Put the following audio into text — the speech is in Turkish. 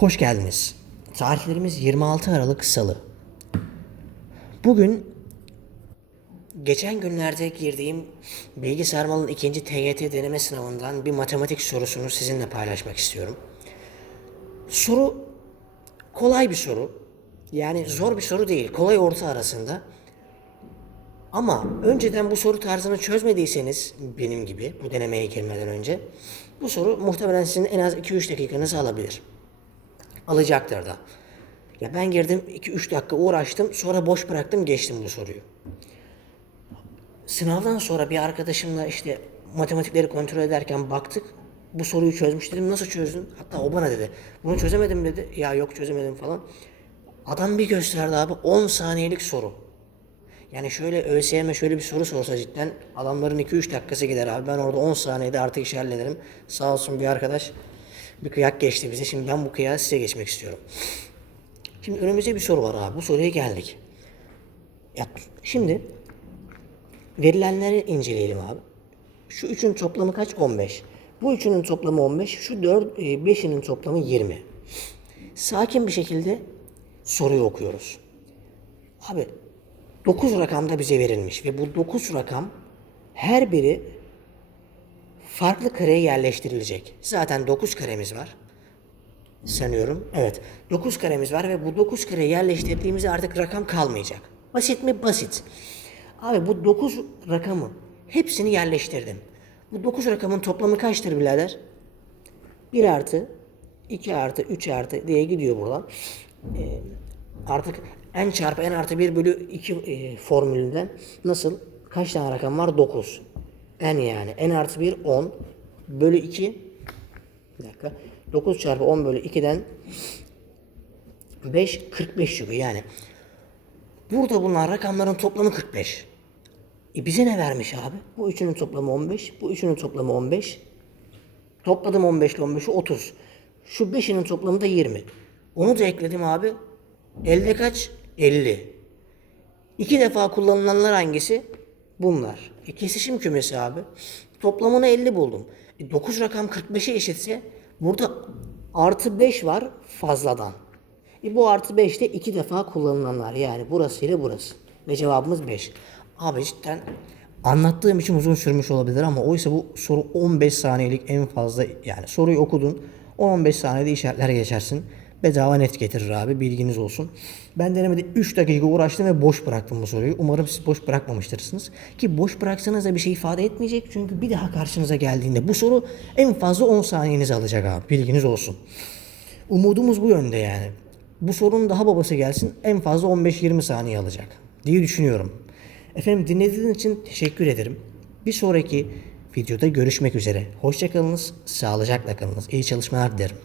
Hoş geldiniz. Tarihlerimiz 26 Aralık Salı. Bugün geçen günlerde girdiğim bilgisayar malın ikinci TYT deneme sınavından bir matematik sorusunu sizinle paylaşmak istiyorum. Soru kolay bir soru. Yani zor bir soru değil. Kolay orta arasında. Ama önceden bu soru tarzını çözmediyseniz benim gibi bu denemeye girmeden önce bu soru muhtemelen sizin en az 2-3 dakikanızı alabilir. Alacaktır da. Ya ben girdim 2-3 dakika uğraştım sonra boş bıraktım geçtim bu soruyu. Sınavdan sonra bir arkadaşımla işte matematikleri kontrol ederken baktık. Bu soruyu çözmüş dedim. Nasıl çözdün? Hatta o bana dedi. Bunu çözemedim dedi. Ya yok çözemedim falan. Adam bir gösterdi abi 10 saniyelik soru. Yani şöyle ÖSYM şöyle bir soru sorsa cidden adamların 2-3 dakikası gider abi. Ben orada 10 saniyede artık işi hallederim. Sağ olsun bir arkadaş bir kıyak geçti bize. Şimdi ben bu kıyağı size geçmek istiyorum. Şimdi önümüzde bir soru var abi. Bu soruya geldik. Ya, şimdi verilenleri inceleyelim abi. Şu üçün toplamı kaç? 15. Bu üçünün toplamı 15. Şu 4, 5'inin toplamı 20. Sakin bir şekilde soruyu okuyoruz. Abi 9 rakam da bize verilmiş ve bu 9 rakam her biri farklı kareye yerleştirilecek. Zaten 9 karemiz var. Sanıyorum. Evet. 9 karemiz var ve bu 9 kare yerleştirdiğimizde artık rakam kalmayacak. Basit mi? Basit. Abi bu 9 rakamı hepsini yerleştirdim. Bu 9 rakamın toplamı kaçtır birader? 1 artı 2 artı 3 artı diye gidiyor buradan. Ee, artık n çarpı n artı 1 bölü 2 e, formülünden nasıl? Kaç tane rakam var? 9. n yani. n artı 1 10 bölü 2 bir dakika. 9 çarpı 10 bölü 2'den 5 45 çıkıyor yani. Burada bulunan rakamların toplamı 45. E bize ne vermiş abi? Bu üçünün toplamı 15, bu üçünün toplamı 15. Topladım 15 ile 15'i 30. Şu 5'inin toplamı da 20. Onu da ekledim abi. Elde kaç? 50. İki defa kullanılanlar hangisi? Bunlar. E kesişim kümesi abi. Toplamını 50 buldum. E 9 rakam 45'e eşitse burada artı 5 var fazladan. E bu artı 5 de iki defa kullanılanlar. Yani burası ile burası. Ve cevabımız 5. Abi cidden anlattığım için uzun sürmüş olabilir ama oysa bu soru 15 saniyelik en fazla yani soruyu okudun 10-15 saniyede işaretler geçersin. Bedava net getirir abi bilginiz olsun. Ben denemede 3 dakika uğraştım ve boş bıraktım bu soruyu. Umarım siz boş bırakmamıştırsınız. Ki boş bıraksanız da bir şey ifade etmeyecek. Çünkü bir daha karşınıza geldiğinde bu soru en fazla 10 saniyenizi alacak abi. Bilginiz olsun. Umudumuz bu yönde yani. Bu sorunun daha babası gelsin en fazla 15-20 saniye alacak diye düşünüyorum. Efendim dinlediğiniz için teşekkür ederim. Bir sonraki videoda görüşmek üzere. Hoşçakalınız, sağlıcakla kalınız. İyi çalışmalar dilerim.